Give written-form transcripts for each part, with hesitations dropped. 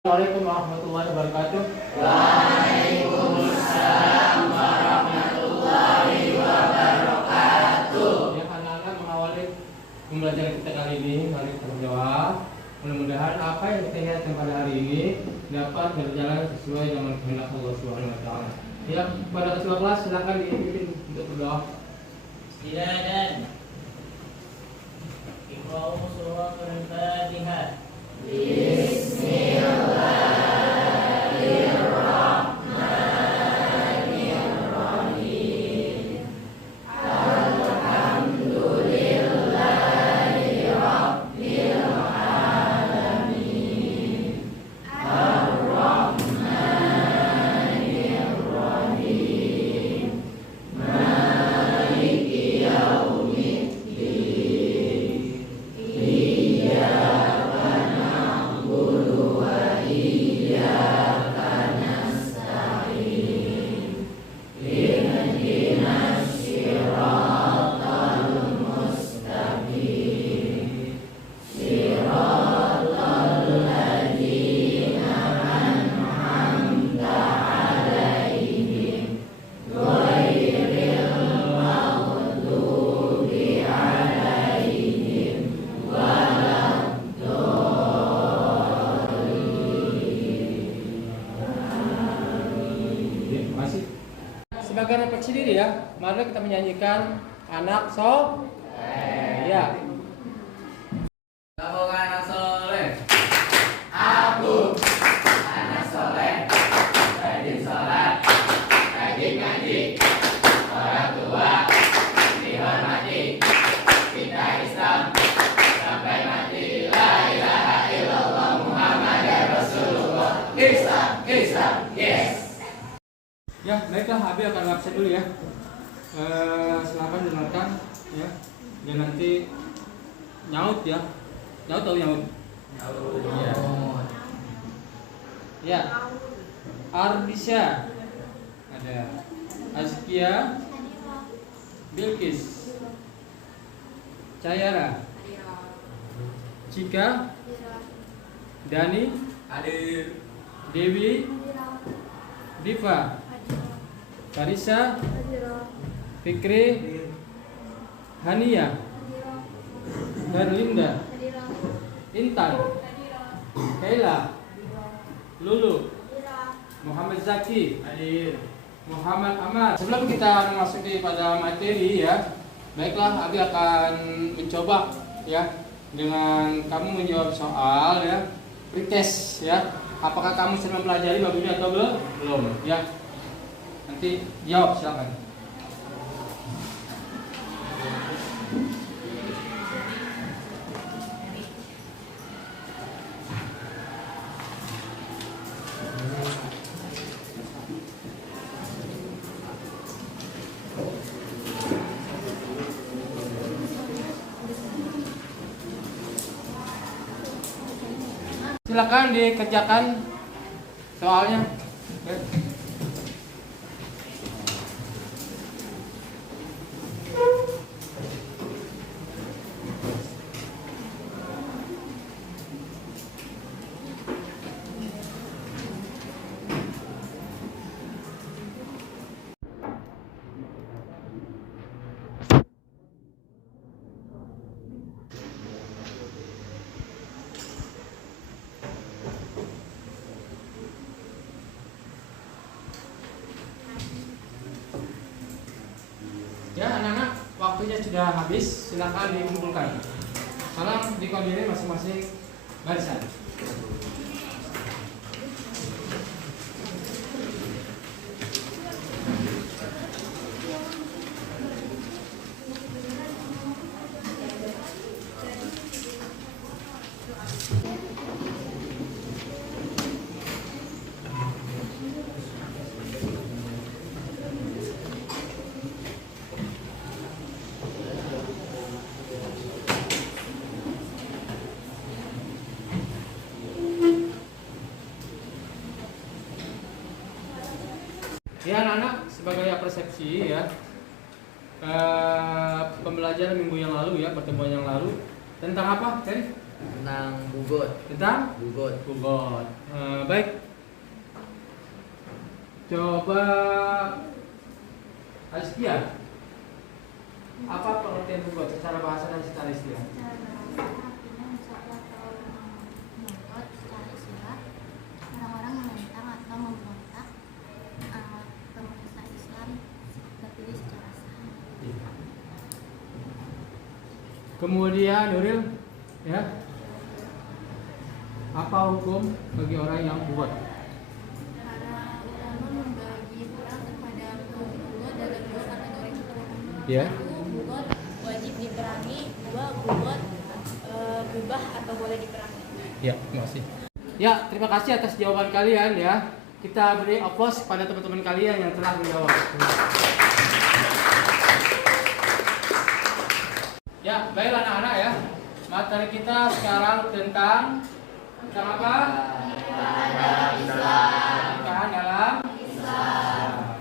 Assalamualaikum warahmatullahi wabarakatuh. Waalaikumsalam warahmatullahi wabarakatuh. Ya, anak-anak mengawali pembelajaran kita kali ini, mari kita menjawab. Mudah-mudahan apa yang kita lihat pada hari ini dapat berjalan sesuai dengan kehendak Allah Subhanahu wa taala. Ya, pada ketua kelas silakan dipimpin untuk berdoa. Silakan. Iqra'u suratul Fatihah. Bismillahirrahmanirrahim. Alhamdulillahi rabbil alamin. Ar-Rahmanir-Rahim. Maliki yaumiddin. Iyyaka na'budu wa iyyaka nasta'in. Ihdinas siratal mustaqim. Siratal ladzina an'amta 'alaihim ghairil maghdubi 'alaihim Terima kasih. Sebagai refleksi diri ya, mari kita menyanyikan anak soleh. Ya. Kamu anak soleh. Aku anak soleh. Rajin sholat, rajin ngaji. Orang tua dihormati. Kita Islam sampai mati. La ilaha illallah Muhammad Rasulullah. Islam, yes. Ya, baiklah, Abi akan absen dulu ya. Silakan dengarkan ya. Dan nanti nyaut ya. Nyaut atau nyaut? Ya. Ya. Ardisha. Ada Azkia, Bilkis, Cayara, Cika, Dani, Hadir. Dewi, Diva, Karisa, Fikri, Hania, Darlinda, Intan, Kaila, Lulu, Muhammad Zaki, Hadir. Muhammad Amar. Sebelum kita memasuki pada materi ya, baiklah Abi akan mencoba ya dengan kamu menjawab soal ya, pretest ya. Apakah kamu sudah mempelajari bab ini atau belum? Ya. Nanti jawab silakan. Silakan dikerjakan soalnya. Ya. Ya anak-anak, waktunya sudah habis, silakan dikumpulkan. Salam dikoordinir masing-masing barisan. Ya anak-anak, sebagai persepsi ya, pembelajaran minggu yang lalu ya, pertemuan yang lalu tentang apa, Ken? Tentang bugot. Tentang Bugot. bugot. Baik. Coba Azkia. Apa pengertian bugot secara bahasa dan secara istilah? Secara bahasa artinya mencoba atau membuat secara istilah orang-orang yang menentang atau memberontak pemerintah Islam terpilih secara sah. Kemudian Nuril, ya. Apa hukum bagi orang yang bugot? Para ulama membagi perang kepada bugot dalam dua kategori hukum. Ya. Satu, bugot wajib diperangi. Dua, bugot mubah atau boleh diperangi. Ya, terima kasih. Ya, terima kasih atas jawaban kalian ya. Kita beri aplaus kepada teman-teman kalian yang telah menjawab. Ya, baiklah anak-anak ya. Materi kita sekarang tentang apa? Pernikahan dalam Islam.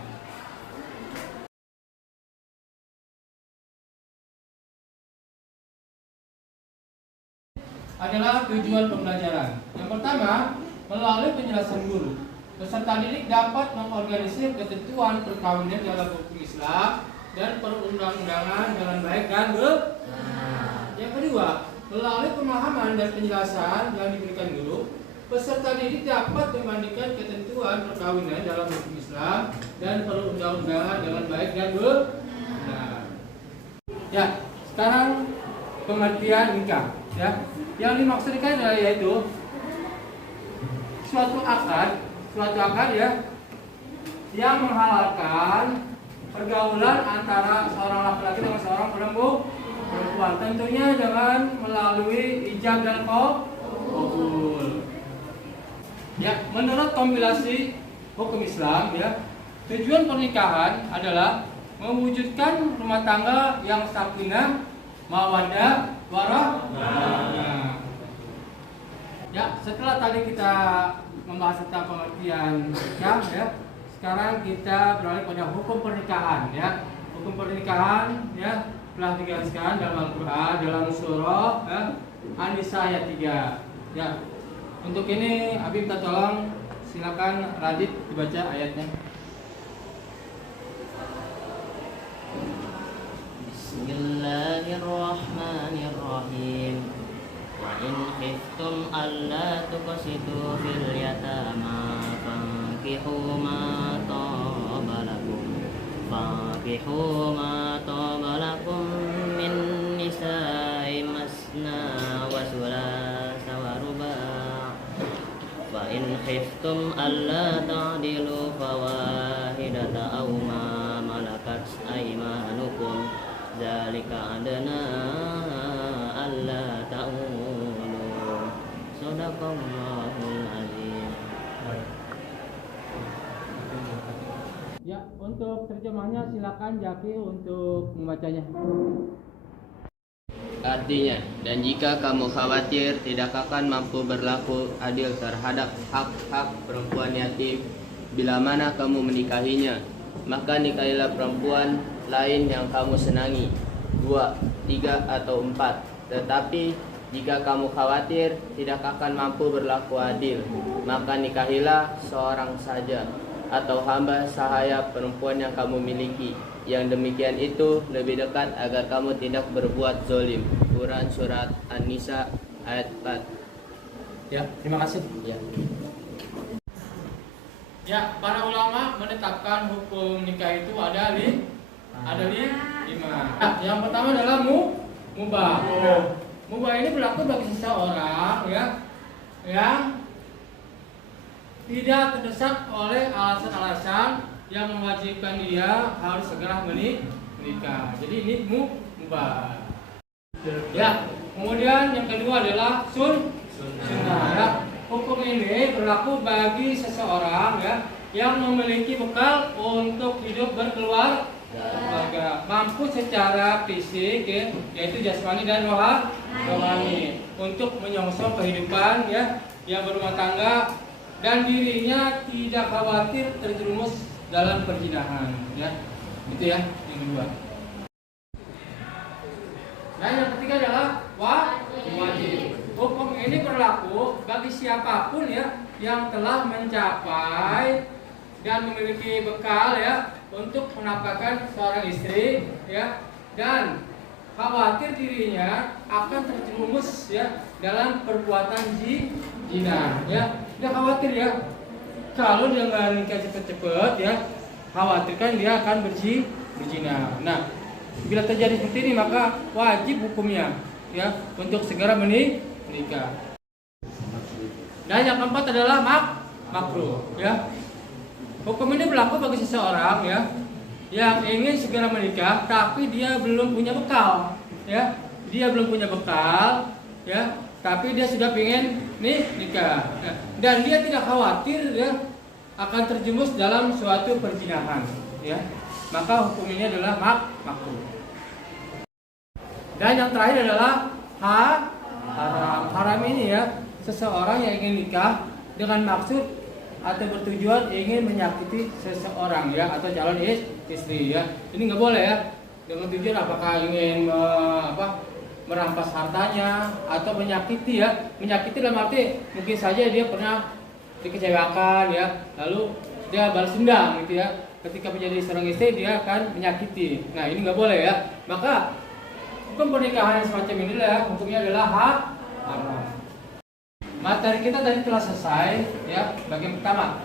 Adalah tujuan pembelajaran. Yang pertama, melalui penjelasan guru, peserta didik dapat mengorganisir ketentuan perkawinan dalam hukum Islam dan perundang-undangan dengan baik dan benar. Yang kedua, melalui pemahaman dan penjelasan yang diberikan guru, peserta didik dapat membandingkan ketentuan perkawinan dalam hukum Islam dan perundang-undangan dengan baik dan benar. Ya, sekarang pengertian nikah. Ya, yang dimaksudkan adalah yaitu suatu akad ya yang menghalalkan pergaulan antara seorang laki-laki dengan seorang perempuan, tentunya dengan melalui ijab dan qabul. Ya, menurut kompilasi hukum Islam ya, tujuan pernikahan adalah mewujudkan rumah tangga yang sakinah, mawaddah, warahmah. Ya, setelah tadi kita membahas tentang pengertian nikah ya, sekarang kita beralih pada hukum pernikahan ya. Hukum pernikahan ya telah dijelaskan dalam Al-Qur'an dalam surah ya, An-Nisa ayat 3. Ya. Untuk ini Habib minta tolong silakan Radit dibaca ayatnya. Bismillahirrahmanirrahim. Wa in khiftum alla tuqsitu fil yatama fankihu ma taba lakum min nisa'i masna wa sulasa wa ruba'. Fa in khiftum alla ta'dilu fawahidatan aw ma malakat aymanukum dzalika adna alla ta'ulu. Shadaqallahul azim. Ya, untuk terjemahnya silakan Jaki untuk membacanya. Artinya, dan jika kamu khawatir tidak akan mampu berlaku adil terhadap hak-hak perempuan yatim, bila mana kamu menikahinya, maka nikahilah perempuan lain yang kamu senangi, 2, 3, atau 4. Tetapi jika kamu khawatir tidak akan mampu berlaku adil, maka nikahilah seorang saja atau hamba sahaya perempuan yang kamu miliki. Yang demikian itu lebih dekat agar kamu tidak berbuat zolim. Quran Surat An-Nisa ayat 4. Ya, terima kasih. Ya. Ya, para ulama menetapkan hukum nikah itu ada 5. Nah, yang pertama adalah mubah. Mubah ini berlaku bagi seseorang ya yang tidak terdesak oleh alasan-alasan yang mewajibkan dia harus segera menikah. Jadi ini mubah. Ya, kemudian yang kedua adalah sunnah. Ya. Hukum ini berlaku bagi seseorang ya yang memiliki bekal untuk hidup berkeluarga, mampu secara fisik ya, yaitu jasmani dan rohani untuk menyongsong kehidupan ya yang berumah tangga dan dirinya tidak khawatir terjerumus dalam perzinahan ya. Itu ya yang kedua. Dan yang ketiga adalah wajib. Hukum siapapun ya yang telah mencapai dan memiliki bekal ya untuk menafkahkan seorang istri ya, dan khawatir dirinya akan terjerumus ya dalam perbuatan zina ya. Dia khawatir ya kalau dia nggak nikah cepet-cepet ya, khawatirkan dia akan berzina. Nah, bila terjadi seperti ini maka wajib hukumnya ya untuk segera menikah. Dan yang keempat adalah makruh ya. Hukum ini berlaku bagi seseorang ya yang ingin segera menikah tapi dia belum punya bekal ya. Dia belum punya bekal ya, tapi dia sudah ingin nikah. Ya. Dan dia tidak khawatir ya akan terjerumus dalam suatu perzinahan ya. Maka hukum ini adalah makruh. Dan yang terakhir adalah haram. Haram ini ya seseorang yang ingin nikah dengan maksud atau bertujuan ingin menyakiti seseorang ya atau calon istri ya. Ini nggak boleh ya. Dengan tujuan apakah ingin merampas hartanya atau menyakiti ya. Menyakiti dalam arti mungkin saja dia pernah dikecewakan ya, lalu dia balas dendam gitu ya. Ketika menjadi seorang istri dia akan menyakiti. Nah, ini nggak boleh ya. Maka hukum pernikahan semacam ini ya hukumnya adalah haram. Materi kita tadi telah selesai ya, bagian pertama.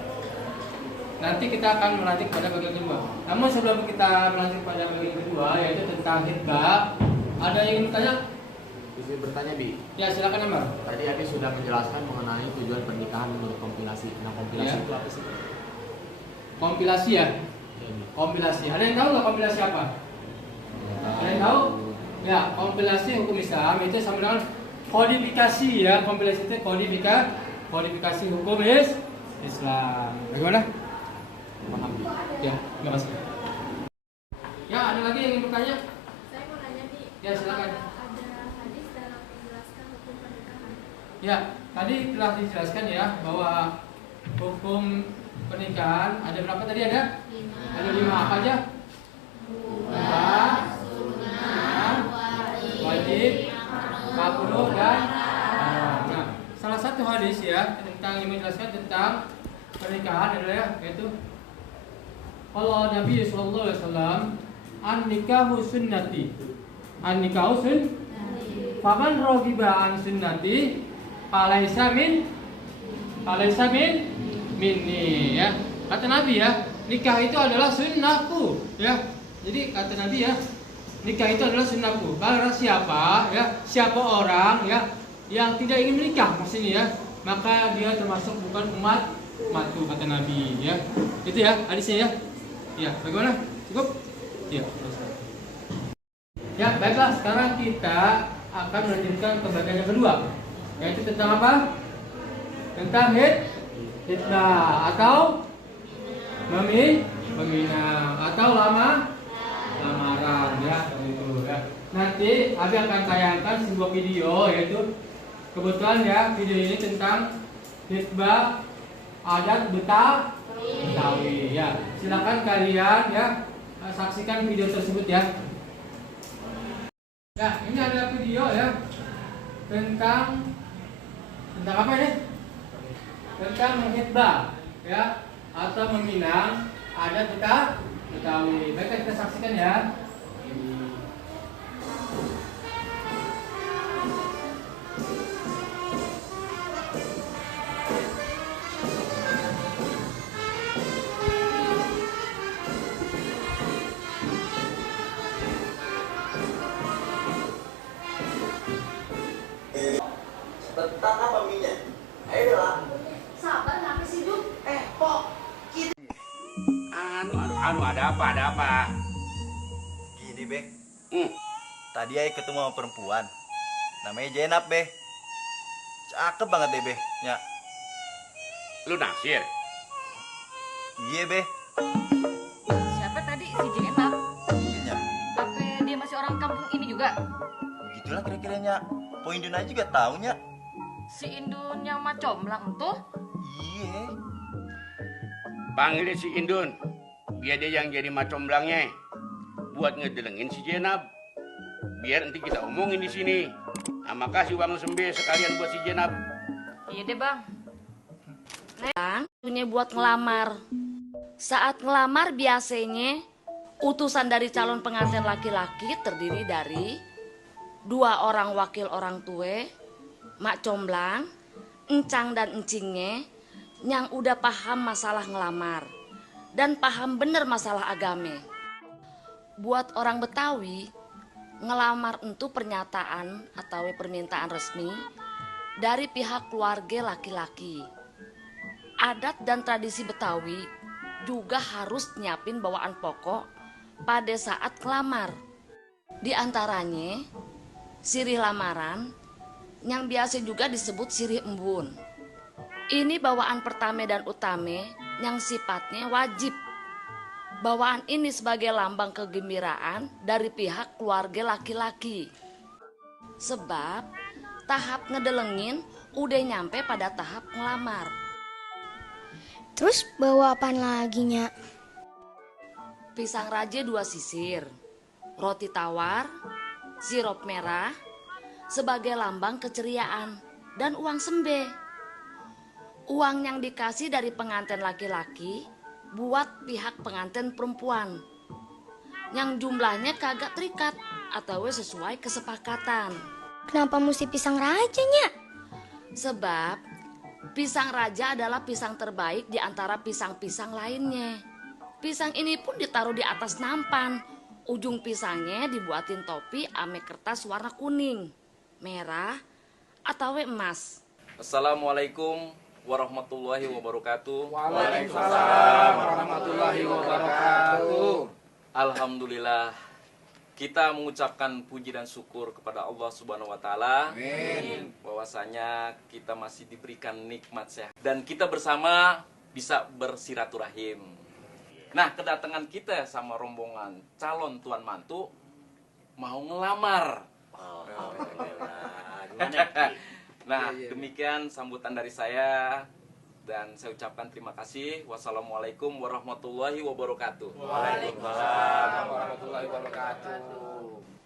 Nanti kita akan melanjut pada bagian kedua. Namun sebelum kita melanjut pada bagian kedua yaitu tentang hitbah, ada yang ingin bertanya? Bisa bertanya, Bi? Ya, silakan Amar. Tadi Abi sudah menjelaskan mengenai tujuan pernikahan menurut kompilasi. Nah, kompilasi Ya. itu apa sih? Kompilasi ya? Ya, Bi. Kompilasi. Ada yang tahu nggak kompilasi apa? Ada yang tahu? Ya, kompilasi hukum Islam itu sama dengan kodifikasi ya. Kompilasi itu kodifikasi hukum Islam. Bagaimana? Paham, Bi. Ya, terima kasih. Ya, ada lagi yang ingin bertanya? Saya mau nanya nih. Ya, silakan. Ada hadis dalam menjelaskan hukum pernikahan. Ya, tadi telah dijelaskan ya bahwa hukum pernikahan ada berapa tadi ada? 5. Ada 5 apa aja? Sunnah, wajib, makruh dan haram. Nah, salah satu hadis ya tentang yang menjelaskan tentang pernikahan adalah yaitu kalau Nabi sallallahu alaihi wasallam an-nikahu sunnati. An-nikahu faman raghiba an sunnati falaisa minni ya. Kata Nabi ya, nikah itu adalah sunnahku ya. Jadi kata Nabi ya, nikah itu adalah sunnahku. Barang siapa ya, siapa orang ya yang tidak ingin menikah maksudnya ya, maka dia termasuk bukan umatku kata Nabi ya. Itu ya hadisnya ya. Ya, bagaimana? Cukup? Ya. Ya, baiklah, sekarang kita akan melanjutkan ke bagian yang kedua, yaitu tentang apa? Tentang hitbah atau meminang atau lamaran ya, itu ya. Nanti Abi akan tayangkan sebuah video, yaitu kebetulan ya video ini tentang hitbah adat Betawi ya. Silakan kalian ya saksikan video tersebut ya. Ya, ini ada video ya tentang apa ini? Tentang menghitbah ya atau meminang adat Betawi. Baik, kita saksikan ya. Tentang apa minyak? Ayo lah. Sabar ngapain sih, Jum? Kok ada apa? gini, Beh? Tadi Ayo ketemu sama perempuan. Namanya Jenab, Beh. Cakep banget deh, Beh. Ya. Lu naksir? Iya, Beh. Siapa tadi si Jenab? Iya. Apa dia masih orang kampung ini juga? Begitulah kira-kiranya. Poin Indun aja juga taunya. Si Indun yang macomlang tuh? Iya. Panggil si Indun. Biar dia yang jadi macomblangnya. Buat ngedelengin si Jenab. Biar nanti kita omongin di sini. Nah, makasih Bang Sembe sekalian buat si Jenab. Iya deh bang. Bang, punya buat ngelamar. Saat ngelamar biasanya utusan dari calon pengantin laki-laki terdiri dari 2 orang wakil orang tua, mak comblang, encang dan encingnya yang udah paham masalah ngelamar dan paham bener masalah agama. Buat orang Betawi, ngelamar itu pernyataan atau permintaan resmi dari pihak keluarga laki-laki. Adat dan tradisi Betawi juga harus nyiapin bawaan pokok pada saat ngelamar. Di antaranya sirih lamaran yang biasa juga disebut sirih embun. Ini bawaan pertama dan utama yang sifatnya wajib. Bawaan ini sebagai lambang kegembiraan dari pihak keluarga laki-laki. Sebab tahap ngedelengin udah nyampe pada tahap ngelamar. Terus bawa apaan lagi, Nya? Pisang raja 2 sisir, roti tawar, sirup merah sebagai lambang keceriaan dan uang sembe. Uang yang dikasih dari pengantin laki-laki buat pihak pengantin perempuan yang jumlahnya kagak terikat atau sesuai kesepakatan. Kenapa mesti pisang raja, Nya? Sebab pisang raja adalah pisang terbaik di antara pisang-pisang lainnya. Pisang ini pun ditaruh di atas nampan. Ujung pisangnya dibuatin topi ame kertas warna kuning, merah, atau emas. Assalamualaikum warahmatullahi wabarakatuh. Waalaikumsalam warahmatullahi wabarakatuh. Alhamdulillah, kita mengucapkan puji dan syukur kepada Allah Subhanahu wa taala. Amin. Bahwasanya kita masih diberikan nikmat sehat dan kita bersama bisa bersiraturahim. Nah, kedatangan kita sama rombongan calon tuan mantu mau ngelamar. Nah, demikian sambutan dari saya dan saya ucapkan terima kasih. Wassalamualaikum warahmatullahi wabarakatuh. Waalaikumsalam warahmatullahi wabarakatuh.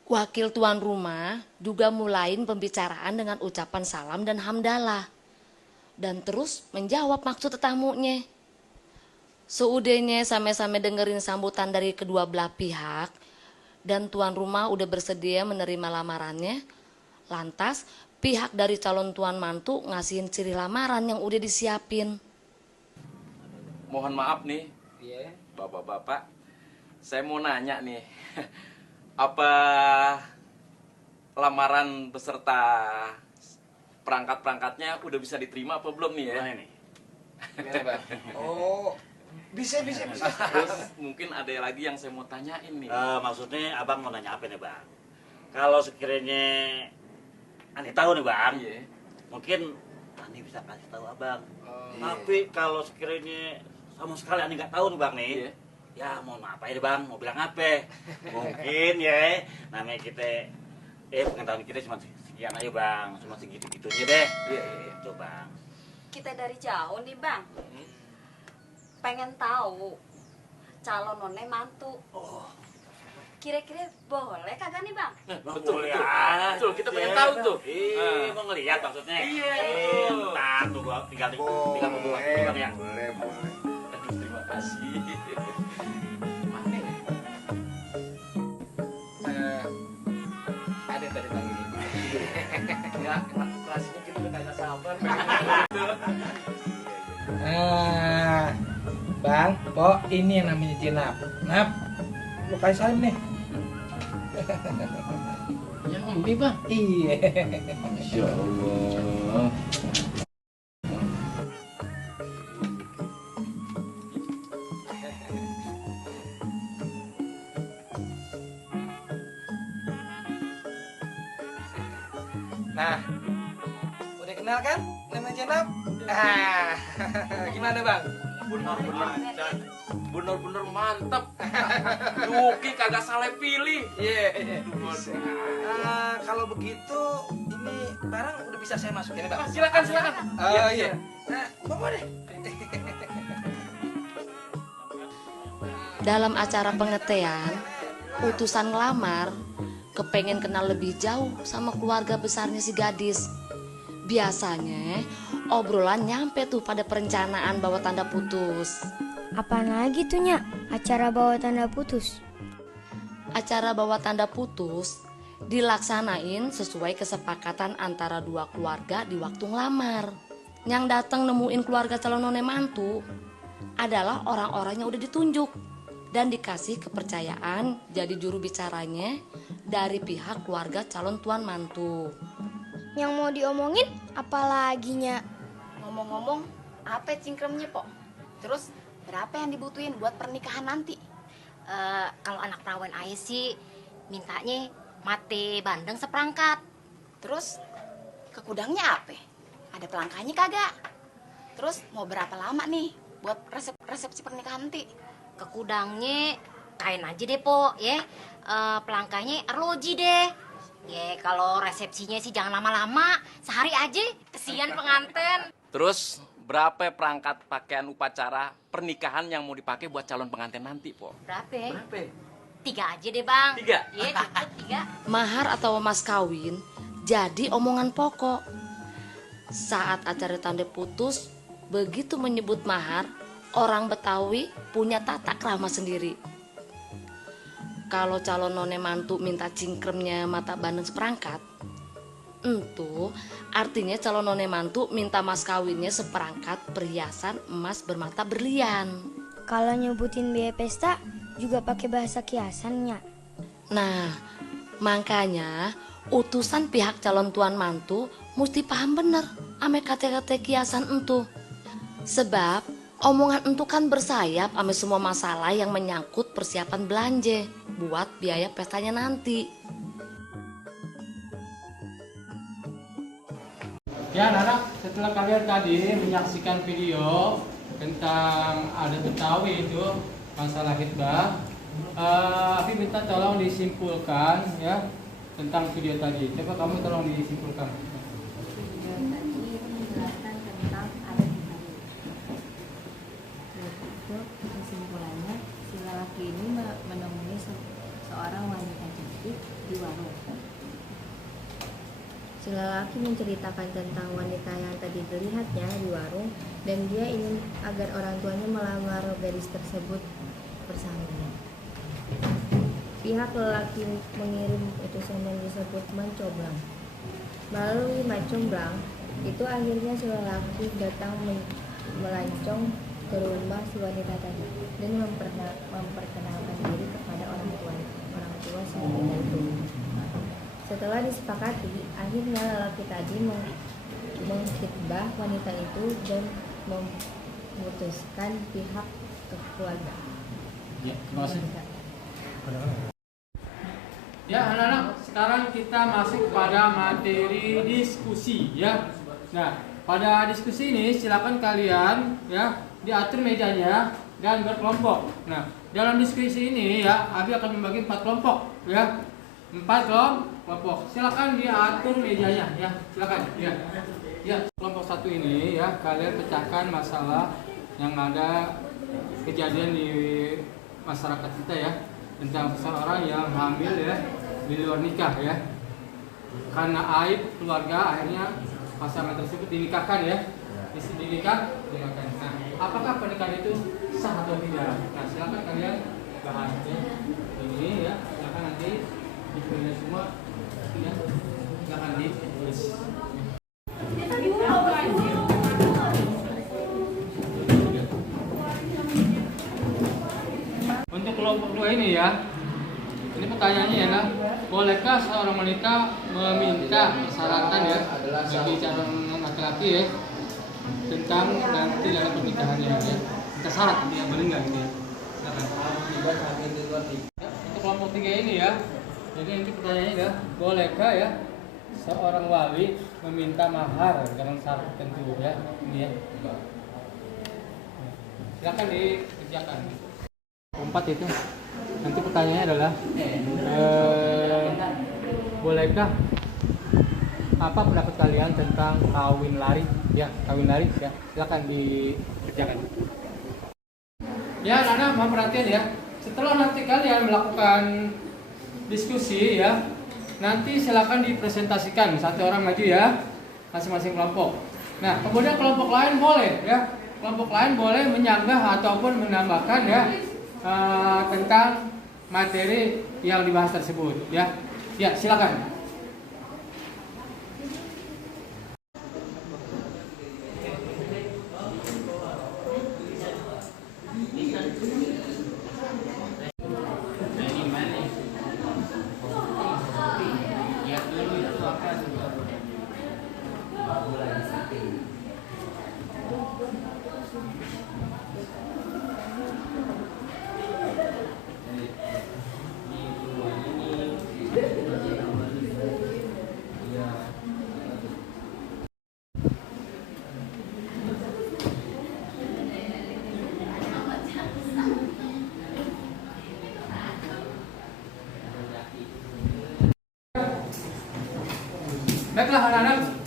Wakil tuan rumah juga mulain pembicaraan dengan ucapan salam dan hamdalah. Dan terus menjawab maksud tetamunya. Seudahnya sama-sama dengerin sambutan dari kedua belah pihak dan tuan rumah udah bersedia menerima lamarannya, lantas pihak dari calon tuan mantu ngasihin ciri lamaran yang udah disiapin. Mohon maaf nih, bapak-bapak, saya mau nanya nih, apa lamaran beserta perangkat-perangkatnya udah bisa diterima apa belum nih ya? Oh, bisa. Terus mungkin ada lagi yang saya mau tanyain nih. Maksudnya abang mau nanya apa nih bang? Kalau sekiranya Ani tahu nih bang, Iya. mungkin Ani bisa kasih tahu abang. Tapi kalau sekiranya sama sekali Ani nggak tahu nih bang nih, Iya. ya mohon maaf aja bang, mau bilang apa? Mungkin ya, namanya kita, pengetahuan kita cuma sekian aja bang, cuma segitu-gitunya deh. Iya. Itu bang. Kita dari jauh nih bang, pengen tahu calon none mantu. Kira-kira boleh kagak nih bang? Betul. Ya. Betul, kita pengen tahu tuh. Mau ngelihat maksudnya? Iya. Entar tuh gua tinggal berdua ya. Boleh. Aduh, terima kasih. Mana ya? Ada tadi panggilin. Ya, rasanya kita udah kagak sabar. Bang, Po, ini yang namanya Jenap. Nap, lu kasih salim nih. Yang ini bang. Iya. Masya Allah. Nah, udah kenal kan namanya Jenap? Ah, gimana bang? Bener-bener mantap. Yuki kagak salah pilih. Iya. Kalau begitu, ini barang udah bisa saya masukin ya bang? Silakan. Oh iya. Nah, bawa deh. Dalam acara pengetean, utusan ngelamar kepengen kenal lebih jauh sama keluarga besarnya si gadis. Biasanya obrolan nyampe tuh pada perencanaan bawa tanda putus. Apaan lagi tuh, Nyak? Acara bawa tanda putus? Acara bawa tanda putus dilaksanain sesuai kesepakatan antara dua keluarga di waktu ngelamar. Yang datang nemuin keluarga calon none mantu adalah orang-orang yang udah ditunjuk dan dikasih kepercayaan jadi juru bicaranya dari pihak keluarga calon tuan mantu. Yang mau diomongin apalagi, Nyak? Ngomong-ngomong, apa cingkremnya, Po? Terus berapa yang dibutuhin buat pernikahan nanti? Kalau anak perawan ayah sih mintanya mate bandeng seperangkat. Terus ke gudangnya apa? Ada pelangkahnya kagak? Terus mau berapa lama nih buat resepsi pernikahan nanti? Ke gudangnya kain aja deh, Po, ya. Pelangkahnya arloji deh. Ya, kalau resepsinya sih jangan lama-lama, sehari aja. Kesian pengantin. Terus berapa perangkat pakaian upacara pernikahan yang mau dipakai buat calon pengantin nanti, Po? Berapa? 3 aja deh, Bang. 3? Iya, cukup 3. Mahar atau mas kawin jadi omongan pokok. Saat acara tanda putus, begitu menyebut mahar, orang Betawi punya tata krama sendiri. Kalau calon none mantu minta cingkremnya mata bandeng seperangkat, itu artinya calon none mantu minta mas kawinnya seperangkat perhiasan emas bermata berlian. Kalau nyebutin biaya pesta juga pakai bahasa kiasan, Nyak. Nah, makanya utusan pihak calon tuan mantu mesti paham bener ame kata-kata kiasan entu. Sebab omongan entu kan bersayap ame semua masalah yang menyangkut persiapan belanja buat biaya pestanya nanti. Ya anak-anak, setelah kalian tadi menyaksikan video tentang adat Betawi itu masalah khitbah, Abi minta tolong disimpulkan ya tentang video tadi. Coba kamu tolong disimpulkan. Video tadi menjelaskan tentang adat Betawi. Untuk kesimpulannya, si lelaki ini menemui seorang wanita cantik di warung. Si lelaki menceritakan tentang wanita yang tadi dilihatnya di warung dan dia ingin agar orang tuanya melamar gadis tersebut bersamanya. Pihak lelaki mengirim utusan yang disebut Macomblang. Melalui Macomblang, itu akhirnya si lelaki datang melancong ke rumah si wanita tadi dan memperkenalkan diri kepada orang tua si wanita itu. Setelah disepakati, akhirnya lelaki tadi mengkhitbah wanita itu dan memutuskan pihak keluarga. Ya, terima kasih. Ya anak-anak, sekarang kita masuk pada materi diskusi ya. Nah, pada diskusi ini silakan kalian ya diatur mejanya dan berkelompok. Nah, dalam diskusi ini ya, Abi akan membagi 4 kelompok ya. 4 kelompok. Silakan diatur mejanya ya. Silakan ya. Ya, kelompok 1 ini ya, kalian pecahkan masalah yang ada kejadian di masyarakat kita ya tentang seseorang yang hamil ya di luar nikah ya. Karena aib keluarga akhirnya pasangan tersebut dinikahkan ya. Dinikahkan. Nah, apakah pernikahan itu sah atau tidak? Nah, silakan kalian bahas ya. Ini ya, silakan nanti ditulis semua ya. Silakan ditulis. Untuk kelompok 2 ini ya, ini pertanyaannya ya, bolehkah seorang wanita meminta persyaratan ya bagi calon laki-laki ya tentang nanti dalam pernikahannya ya, kita syarat ya, boleh nggak gitu ya? Untuk kelompok 3 ini ya, jadi nanti pertanyaannya ya, bolehkah ya seorang wali meminta mahar dengan syarat tertentu ya, ini ya. Silakan dikerjakan. 4 itu nanti pertanyaannya adalah bolehkah apa pendapat kalian tentang kawin lari ya, kawin lari ya, silakan dikerjakan ya. Nana mau perhatian ya, setelah nanti kalian melakukan diskusi ya, nanti silakan dipresentasikan, 1 orang maju ya, masing-masing kelompok. Nah, kemudian kelompok lain boleh ya, kelompok lain boleh menyanggah ataupun menambahkan ya tentang materi yang dibahas tersebut ya. Ya, silakan. Baiklah anak-anak,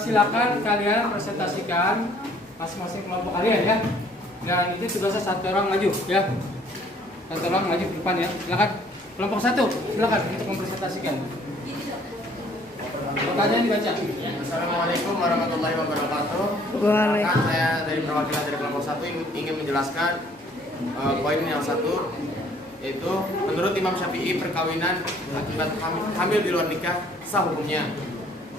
silakan kalian presentasikan masing-masing kelompok kalian ya. Dan itu tugasnya satu orang maju ya, satu orang maju ke depan ya. Silakan kelompok satu, silakan untuk mempresentasikan. Pertanyaan dibaca. Assalamualaikum warahmatullahi wabarakatuh. Waalaikumsalam. Saya dari perwakilan dari kelompok 1 ingin menjelaskan poin yang satu, yaitu menurut Imam Syafi'i perkawinan akibat hamil di luar nikah sah hukumnya.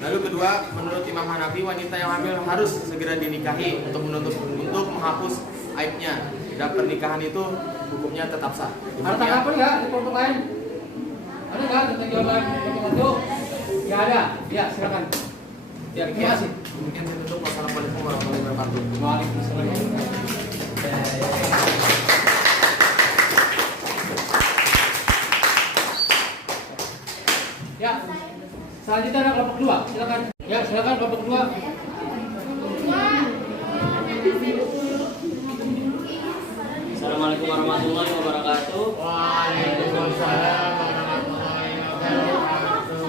Lalu kedua, menurut Imam Hanafi wanita yang hamil harus segera dinikahi untuk menghapus aibnya, dan pernikahan itu hukumnya tetap sah. Ada tanggapan nggak di kelompok lain? Ada nggak tentang jawaban kelompok satu? Nggak ada. Ya, silakan. Ya, terima kasih. Mungkin saya tutup. Wassalamualaikum warahmatullahi wabarakatuh. Waalaikumsalam. Ya, selanjutnya ada kelompok 2. Silakan. Ya, silakan kelompok 2. Assalamualaikum warahmatullahi wabarakatuh. Waalaikumsalam warahmatullahi wabarakatuh.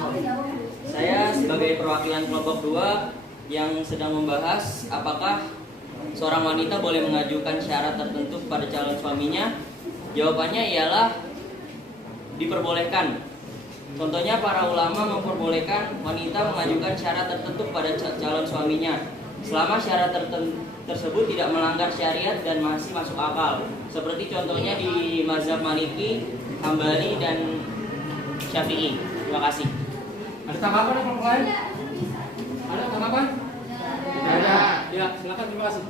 Saya sebagai perwakilan kelompok 2 yang sedang membahas apakah seorang wanita boleh mengajukan syarat tertentu kepada calon suaminya. Jawabannya ialah diperbolehkan. Contohnya para ulama memperbolehkan wanita mengajukan syarat tertentu pada calon suaminya selama syarat tersebut tidak melanggar syariat dan masih masuk akal. Seperti contohnya di mazhab Maliki, Hambali dan Syafi'i. Terima kasih. Ada tanggapan kelompok lain? Ada tanggapan? Ada. Ya, silakan, terima kasih.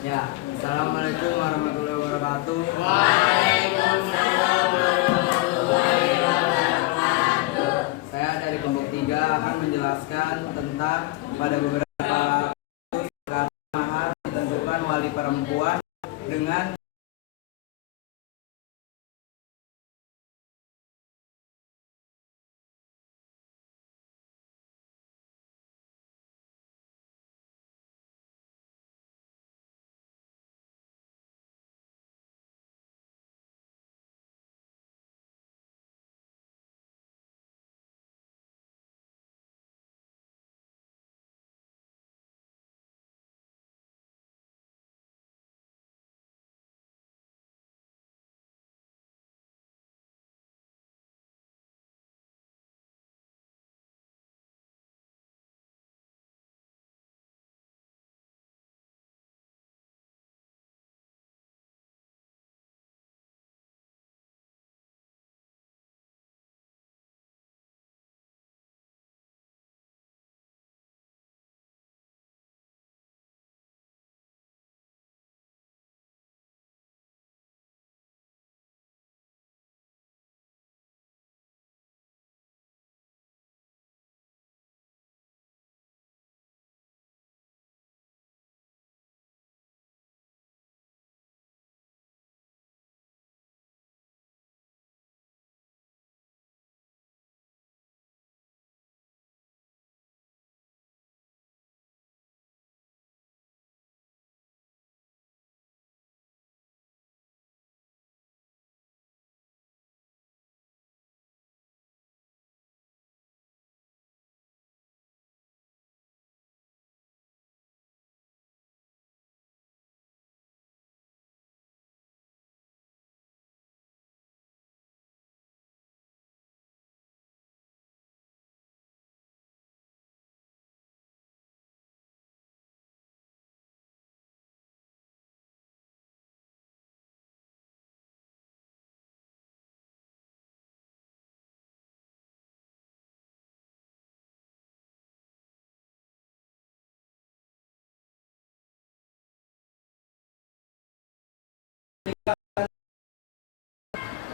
Ya, assalamualaikum warahmatullahi wabarakatuh. Waalaikumsalam warahmatullahi wabarakatuh. Saya dari kelompok 3 akan menjelaskan tentang pada beberapa mahar ditentukan wali perempuan dengan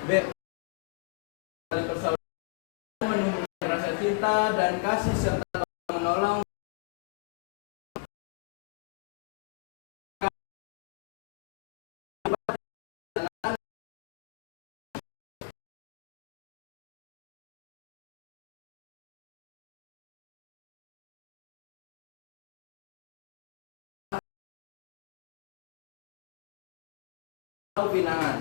B. Tali persaudaraan menumbuhkan rasa cinta dan kasih serta menolong. Pinangan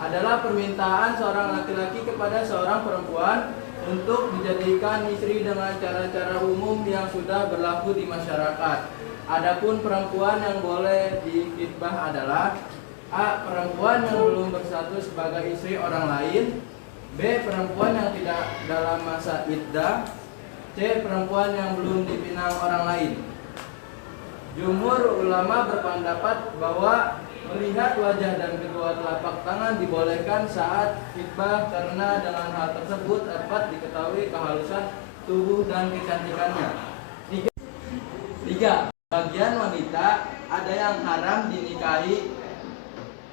adalah permintaan seorang laki-laki kepada seorang perempuan untuk dijadikan istri dengan cara-cara umum yang sudah berlaku di masyarakat. Adapun perempuan yang boleh dikitbah adalah A. Perempuan yang belum bersatu sebagai istri orang lain. B. Perempuan yang tidak dalam masa iddah. C. Perempuan yang belum dipinang orang lain. Jumhur ulama berpendapat bahwa melihat wajah dan kedua telapak tangan dibolehkan saat khitbah karena dengan hal tersebut dapat diketahui kehalusan tubuh dan kecantikannya. 3. Bagian wanita ada yang haram dinikahi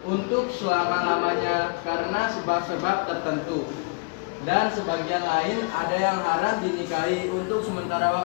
untuk selama-lamanya karena sebab-sebab tertentu, dan sebagian lain ada yang haram dinikahi untuk sementara waktu